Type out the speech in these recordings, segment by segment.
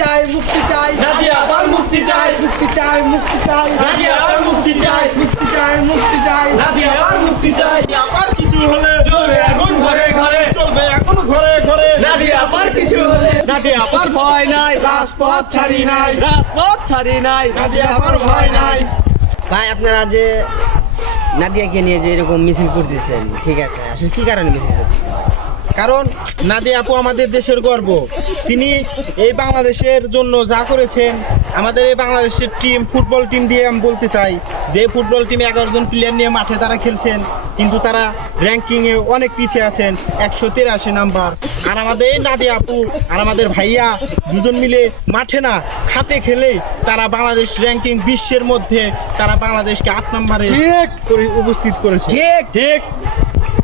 চাই মুক্তি চাই নাদিয়া আপার মুক্তি চাই মুক্তি চাই মুক্তি চাই নাদিয়া আপার মুক্তি চাই মুক্তি চাই মুক্তি চাই নাদিয়া আপার মুক্তি চাই আবার কিছু হলে চলবে এখন ঘরে ঘরে চলবে এখন ঘরে ঘরে নাদিয়া আপার কিছু হলে নাদিয়া আপার ভয় নাই রাজপথ ছাড়ি নাই রাজপথ ছাড়ি নাই নাদিয়া আপার ভয় নাই। ভাই আপনারা যে নাদিয়াকে নিয়ে যে এরকম মিছিল করতেছেন, ঠিক আছে, আসলে কি কারণে মিছিল করতেছেন? কারণ নাদিয়া আপু আমাদের দেশের গর্ব। তিনি এই বাংলাদেশের জন্য যা করেছেন, আমাদের এই বাংলাদেশের টিম ফুটবল টিম দিয়ে আমি বলতে চাই যে ফুটবল টিমে 11 জন প্লেয়ার নিয়ে মাঠে তারা খেলছেন, কিন্তু তারা র্যাঙ্কিংয়ে অনেক পিছিয়ে আছেন, 183 নাম্বার। আর আমাদের এই নাদিয়া আপু আর আমাদের ভাইয়া দুজন মিলে মাঠে না খাটে খেলেই তারা বাংলাদেশ র্যাঙ্কিং বিশ্বের মধ্যে তারা বাংলাদেশকে 8 নম্বরে উপস্থিত করেছে। ঠিক ঠিক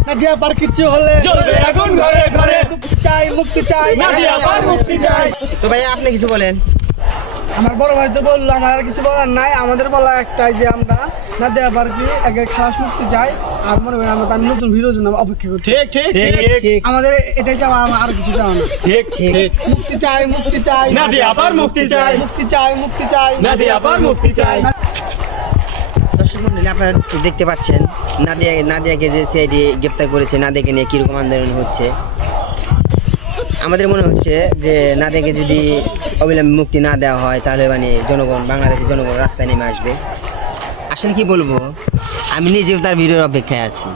নাদিয়া আপার কিছু হলে চলবে এখন ঘরে ঘরে মুক্তি চাই মুক্তি চাই নাদিয়া আপার মুক্তি চাই। তো ভাই আপনি কিছু বলেন। আমার বড় ভাই তো বললো, আমার আর কিছু বলার নাই। আমাদের বলা একটাই যে আমরা নাদিয়া আপার কি একের খাস মুক্তি চাই, আর মনে করি আমরা তার নতুন ভিডিওর জন্য অপেক্ষা করছি। ঠিক ঠিক ঠিক ঠিক আমাদের এটাই চাওয়া, আমার আর কিছু চাওয়া না। ঠিক ঠিক মুক্তি চাই মুক্তি চাই নাদিয়া আপার মুক্তি চাই মুক্তি চাই মুক্তি চাই নাদিয়া আপার মুক্তি চাই। দর্শক মন্ডলী, আপনারা দেখতে পাচ্ছেন নাদিয়াকে যে সিআইডি গ্রেপ্তার করেছে, নাদিয়াকে নিয়ে কীরকম আন্দোলন হচ্ছে। আমাদের মনে হচ্ছে যে নাদিয়াকে যদি অবিলম্বে মুক্তি না দেওয়া হয় তাহলে মানে বাংলাদেশের জনগণ রাস্তায় নেমে আসবে। আসলে কি বলবো, আমি নিজেও তার ভিডিওর অপেক্ষায় আছি।